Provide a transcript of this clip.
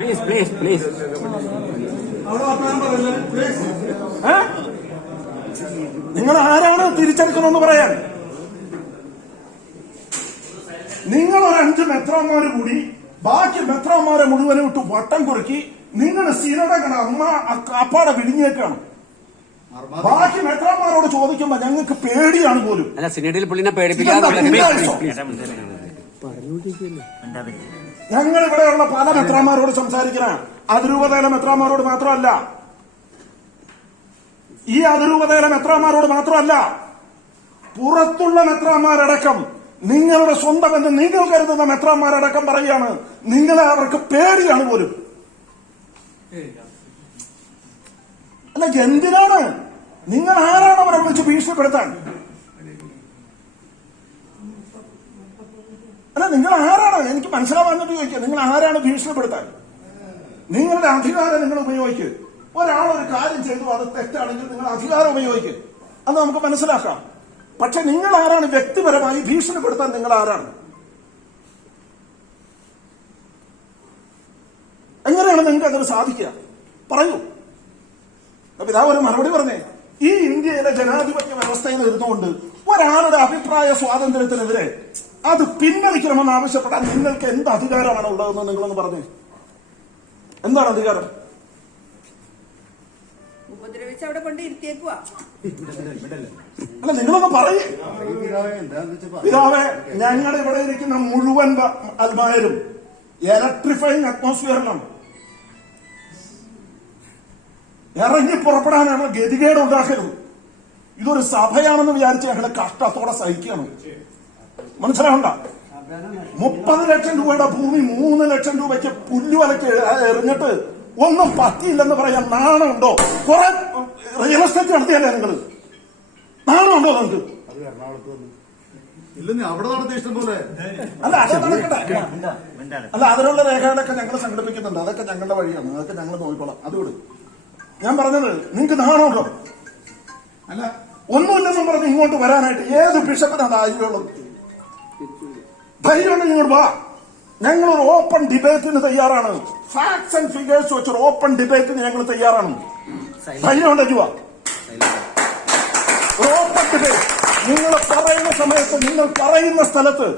Please please please? നിങ്ങൾ ആരാണ് തിരിച്ചെടുക്കണമെന്ന് പറയാൻ? നിങ്ങൾ ഒരു അഞ്ച് മെത്രാന്മാര് കൂടി ബാക്കി മെത്രാന്മാരെ മുഴുവനും ഇട്ട് വട്ടം കുറുക്കി നിങ്ങൾ സിനടകണ അമ്മ അപ്പാടെ വിടിഞ്ഞേക്കാണ് ബാക്കി മെത്രാന്മാരോട് ചോദിക്കുമ്പോ ഞങ്ങൾക്ക് പേടിയാണ് പോലും. അല്ല സിനഡിൽ പുള്ളിനെ പേടിപ്പിക്കാൻ പിന്നാഴ്ച? ഞങ്ങൾ ഇവിടെയുള്ള പല മെത്രാന്മാരോട് സംസാരിക്കണേ അതിരൂപതയിലെ മെത്രാന്മാരോട് മാത്രമല്ല. ഈ അതിരൂപതയിലെ മെത്രാന്മാരോട് മാത്രമല്ല. പുറത്തുള്ള മെത്രാന്മാരടക്കം നിങ്ങളുടെ സ്വന്തം എന്ന് നിങ്ങൾ കരുതുന്ന മെത്രാന്മാരടക്കം പറയുകയാണ്. നിങ്ങളെ അവർക്ക് പേടിയാണ് പോലും. അല്ല എന്തിനാണ്? നിങ്ങൾ ആരാണ് അവരെ വിളിച്ച് ഭീഷണിപ്പെടുത്താൻ? നിങ്ങൾ ആരാണോ? എനിക്ക് മനസ്സിലാവാഞ്ഞിട്ട് ചോദിക്കുക. നിങ്ങൾ ആരാണ് ഭീഷണിപ്പെടുത്താൻ? നിങ്ങളുടെ അധികാരം നിങ്ങൾ ഉപയോഗിക്കുക ഒരാൾ ഒരു കാര്യം ചെയ്തു അത് തെറ്റാണെങ്കിൽ നിങ്ങൾ അധികാരം ഉപയോഗിക്കുക അത് നമുക്ക് മനസ്സിലാക്കാം. പക്ഷെ നിങ്ങൾ ആരാണ്? വ്യക്തിപരമായി ഭീഷണിപ്പെടുത്താൻ നിങ്ങൾ ആരാണ്? എങ്ങനെയാണ് നിങ്ങൾക്ക് അതിന് സാധിക്കുക? പറയൂ. പിതാവ് ഒരു മറുപടി പറഞ്ഞേ. ഈ ഇന്ത്യയിലെ ജനാധിപത്യ വ്യവസ്ഥയിൽ ഇരുന്നുകൊണ്ട് ഒരാളുടെ അഭിപ്രായ സ്വാതന്ത്ര്യത്തിനെതിരെ അത് പിൻവലിക്കണമെന്ന് ആവശ്യപ്പെടാൻ നിങ്ങൾക്ക് എന്ത് അധികാരമാണ് ഉള്ളതെന്ന് നിങ്ങളൊന്ന് പറഞ്ഞേ. എന്താണ് അധികാരം? ഉപദ്രവിച്ച് അവിടെ കൊണ്ട് ഇരുത്തിയേക്കുവാ. അല്ല നിങ്ങളൊന്ന് പറയേ. പിതാവെ ഞങ്ങളുടെ ഇവിടെ ഇരിക്കുന്ന മുഴുവൻ അത്മാരും ഇലക്ട്രിഫൈങ് അറ്റ്മോസ്ഫിയറിനാണ് ഇറങ്ങി പുറപ്പെടാനാണ് ഗതികേട് ഉണ്ടാക്കരുത് ഇതൊരു സഭയാണെന്ന് വിചാരിച്ച് ഞങ്ങളുടെ കഷ്ടത്തോടെ സഹിക്കുകയാണ്. മനസ്സിലാവണ്ട. മുപ്പത് ലക്ഷം രൂപയുടെ ഭൂമി മൂന്ന് ലക്ഷം രൂപയ്ക്ക് പുല്ലുവലക്ക് എറിഞ്ഞിട്ട് ഒന്നും പറ്റിയില്ലെന്ന് പറയാൻ നാണമുണ്ടോ? കുറെ റിയൽ എസ്റ്റേറ്റ് നടത്തിയല്ലേ നിങ്ങൾ? നാണമുണ്ടോ നിങ്ങൾക്ക്? അല്ല അത് നടക്കട്ടെ. അല്ല അതിനുള്ള രേഖകളൊക്കെ ഞങ്ങൾ സംഘടിപ്പിക്കുന്നുണ്ട്. അതൊക്കെ ഞങ്ങളുടെ വഴിയാണ്. അതൊക്കെ ഞങ്ങൾ നോക്കിക്കോളാം. അതുകൊണ്ട് ഞാൻ പറഞ്ഞത് നിങ്ങൾക്ക് നാണമുണ്ടോ? അല്ല. ഒന്നുമില്ലെന്നും പറഞ്ഞ് ഇങ്ങോട്ട് വരാനായിട്ട് ഏത് ബിഷപ്പിനാണ് ധൈര്യമുള്ളത് ധൈര്യമുണ്ടെങ്കിൽ ഇങ്ങോട്ട് വാ. ഞങ്ങൾ ഒരു ഓപ്പൺ ഡിബേറ്റിന് തയ്യാറാണ്. ഫാക്ട്സ് ആൻഡ് ഫിഗേഴ്സ് വെച്ചൊരു ഓപ്പൺ ഡിബേറ്റിന് ഞങ്ങൾ തയ്യാറാണ്. ധൈര്യമുണ്ടെങ്കിൽ വാ. ഒരു ഓപ്പൺ ഡിബേറ്റ് നിങ്ങൾ പറയുന്ന സമയത്ത് നിങ്ങൾ പറയുന്ന സ്ഥലത്ത്